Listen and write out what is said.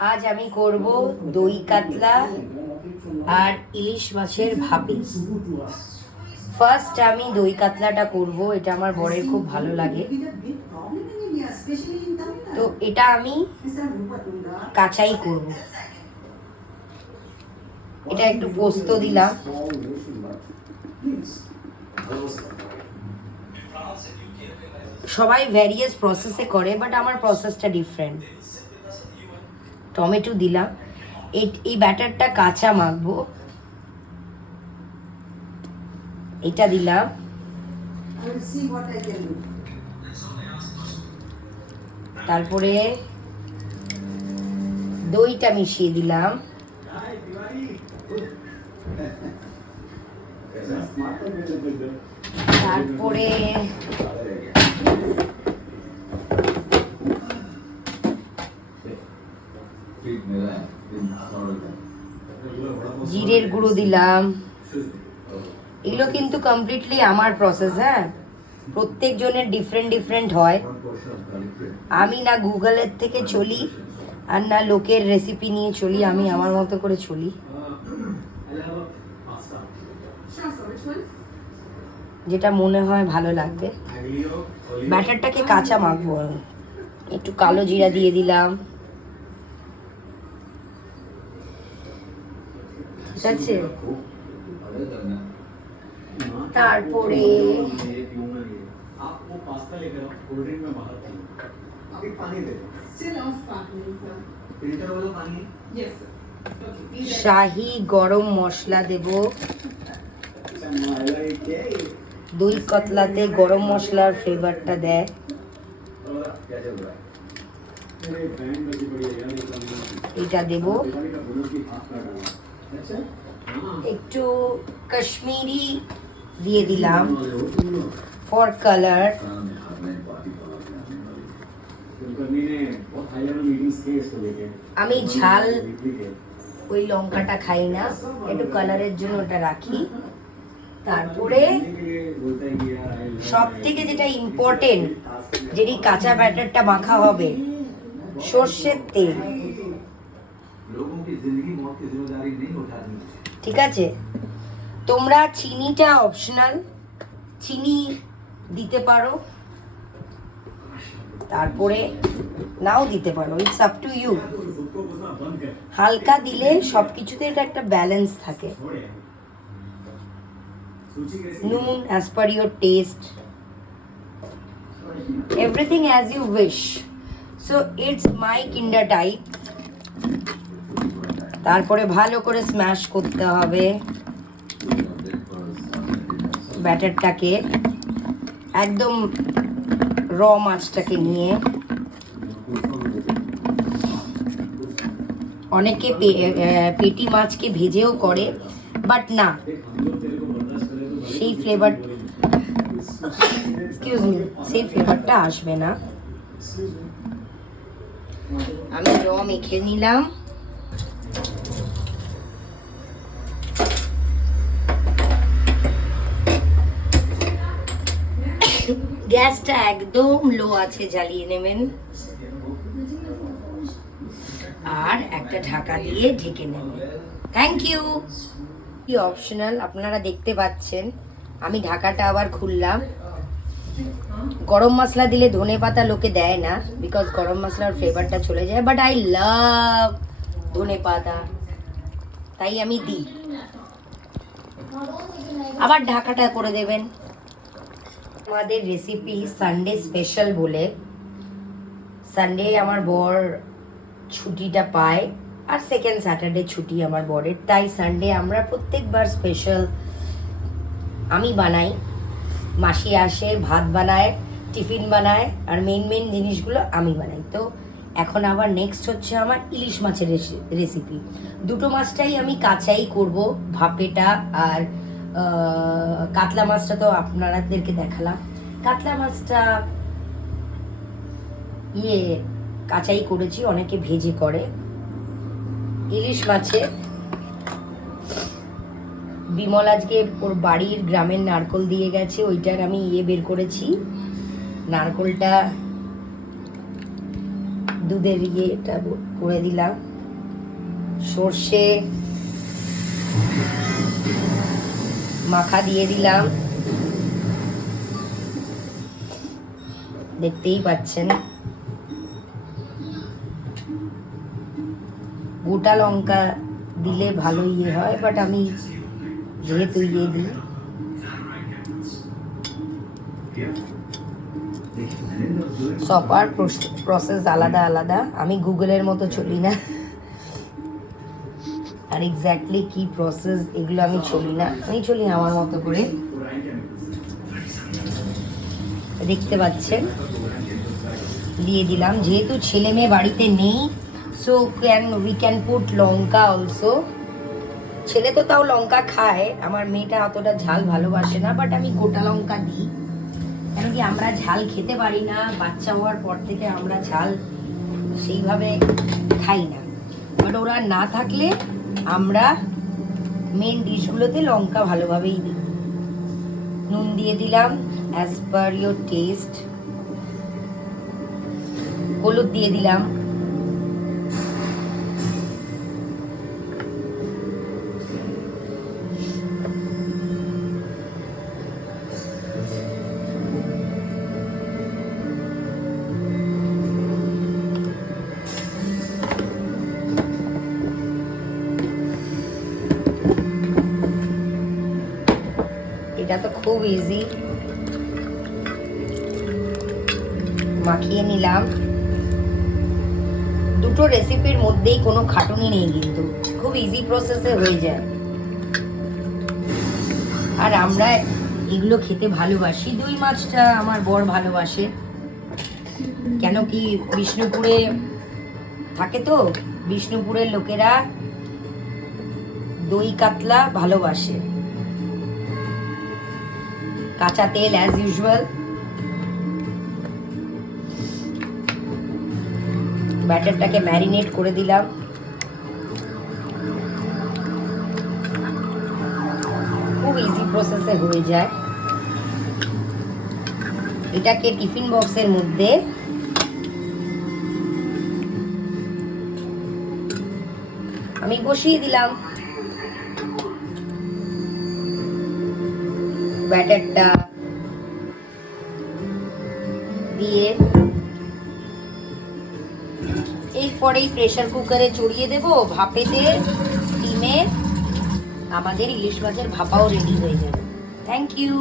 আজ আমি করব দই কাতলা আর ইলিশ মাছের ভাপি। ফার্স্ট আমি দই কাতলাটা করব, এটা আমার বরের খুব ভালো লাগে। তো এটা আমি কাঁচাই করব। এটা একটু পোস্ত দিলাম। সবাই ভ্যারিয়াস প্রসেসে করে, বাট আমার প্রসেসটা ডিফারেন্ট। টমেটো দিলাম। এই ব্যাটারটা কাঁচা মাখবো। এটা দিলাম। তারপরে দইটা মিশিয়ে দিলাম। তারপরে জিরের গুঁড়ো দিলাম। এগুলো কিন্তু কমপ্লিটলি আমার প্রসেস। হ্যাঁ, প্রত্যেক জনের ডিফারেন্ট ডিফারেন্ট হয়। আমি না গুগলের থেকে চলি আর না লোকের রেসিপি নিয়ে চলি, আমি আমার মতো করে চলি। যেটা মনে হয় ভালো লাগবে। ব্যাটারটাকে কাঁচা মাখবো। একটু কালো জিরা দিয়ে দিলাম। ঠিক আছে, তারপরে শাহি গরম মশলা দেব। দই কাতলাতে গরম মশলার ফ্লেভারটা দেয়। এটা দেব। একটু কাশ্মীরি দিয়ে দিলাম ফর কালার। আমি ঝাল ওই লঙ্কাটা খাই না, একটু কালারের জন্য ওটা রাখি। তারপরে সব থেকে যেটা ইম্পর্টেন্ট, যেটি কাঁচা ব্যাটারটা মাখা হবে, সর্ষের তেল। ঠিক আছে, তোমরা চিনিটা অপশনাল, চিনি দিতে পারো, তারপরে নাও দিতে পারো, ইটস আপ টু ইউ। হালকা দিলে সব কিছুতে এটা একটা ব্যালেন্স থাকে। নুন as per your taste, everything as you wish. So it's my kinda type. তারপরে ভালো করে স্ম্যাশ করতে হবে ব্যাটারটাকে, একদম র মাছটাকে নিয়ে। অনেকে পেটি মাছকে ভেজেও করে, বাট না, সেই ফ্লেভার, এক্সকিউজ মি, সেই ফ্লেভারটা আসবে না। আমি র মেখে নিলাম। গ্যাসটা একদম লো আছে, জ্বালিয়ে নেবেন। আর একটা ঢাকা দিয়ে ঢেকে নেবেন। Thank you. কি অপশনাল, আপনারা দেখতে পাচ্ছেন। আমি ঢাকাটা আবার খুললাম। গরম মশলা দিলে ধনে পাতা লোকে দেয় না, বিকজ গরম মশলার ফ্লেভারটা চলে যায়, বাট আই লাভ ধনে পাতা, তাই আমি দিই। আবার ঢাকাটা করে দেবেন। আমাদের রেসিপি সানডে স্পেশাল বলে, সানডে আমার বর ছুটিটা পায়, আর সেকেন্ড স্যাটারডে ছুটি আমার বরের, তাই সানডে আমরা প্রত্যেকবার স্পেশাল আমি বানাই। মাসি আসে, ভাত বানায়, টিফিন বানায়, আর মেন জিনিসগুলো আমি বানাই। তো এখন আবার নেক্সট হচ্ছে আমার ইলিশ মাছের রেসিপি। দুটো মাছটাই আমি কাঁচাই করব, ভাপেটা আর কাতলা মাছটা তো আপনাদেরকে দেখালাম। কাতলা মাছটা কাঁচাই করেছি, অনেকে ভেজে করে। ইলিশ মাছে বিমল আজকে ওর বাড়ির গ্রামের নারকোল দিয়ে গেছে, ওইটার আমি বের করেছি। নারকোলটা দুধের এটা করে দিলাম, সর্ষে মাখা দিয়ে দিলাম, দেখতেই পাচ্ছেন। গোটা লঙ্কা দিলে ভালো হয়, বাট আমি যেহেতু দিই। সবার প্রসেস আলাদা আলাদা, আমি গুগলের মতো চলি না, আর এক্স্যাক্টলি কি প্রসেস এগুলো আমি চলি না, আমি চলি আমার মতো করে। দেখতে পাচ্ছেন দিয়ে দিলাম, যেহেতু ছেলে মেয়ে বাড়িতে নেই, so we can put Lanka also. ছেলে তো তাও লঙ্কা খায়, আমার মেয়েটা অতটা ঝাল ভালোবাসে না, বাট আমি গোটা লঙ্কা দিই, কেন কি আমরা ঝাল খেতে পারি না, বাচ্চা হওয়ার পর থেকে আমরা ঝাল সেইভাবে খাই না, বাট ওরা না থাকলে আমরা মেন ডিশগুলোতে লঙ্কা ভালোভাবেই দিই। নুন দিয়ে দিলাম অ্যাজ পার ইয়োর টেস্ট, হলুদ দিয়ে দিলাম, এটা তো খুব ইজি, মাখিয়ে নিলাম। দুটো রেসিপির মধ্যেই কোনো খাটুনি নেই, কিন্তু খুব ইজি প্রসেসে হয়ে যায়, আর আমরা এগুলো খেতে ভালোবাসি। দই মাছটা আমার বর ভালোবাসে, কেন কি বিষ্ণুপুরে থাকে তো, বিষ্ণুপুরের লোকেরা দই কাতলা ভালোবাসে। কাঁচা তেল অ্যাজ ইউজুয়াল, ব্যাটারটাকে ম্যারিনেট করে দিলাম। খুব ইজি প্রসেসে হয়ে যায়। এটাকে টিফিন বক্সের মধ্যে আমি বসিয়ে দিলাম। ব্যাটারটা দিয়ে এরপরেই প্রেসার কুকারে চড়িয়ে দেব, ভাপেতে স্টিমে আমাদের ইলিশ মাছের ভাপাও রেডি হয়ে যাবে। Thank you.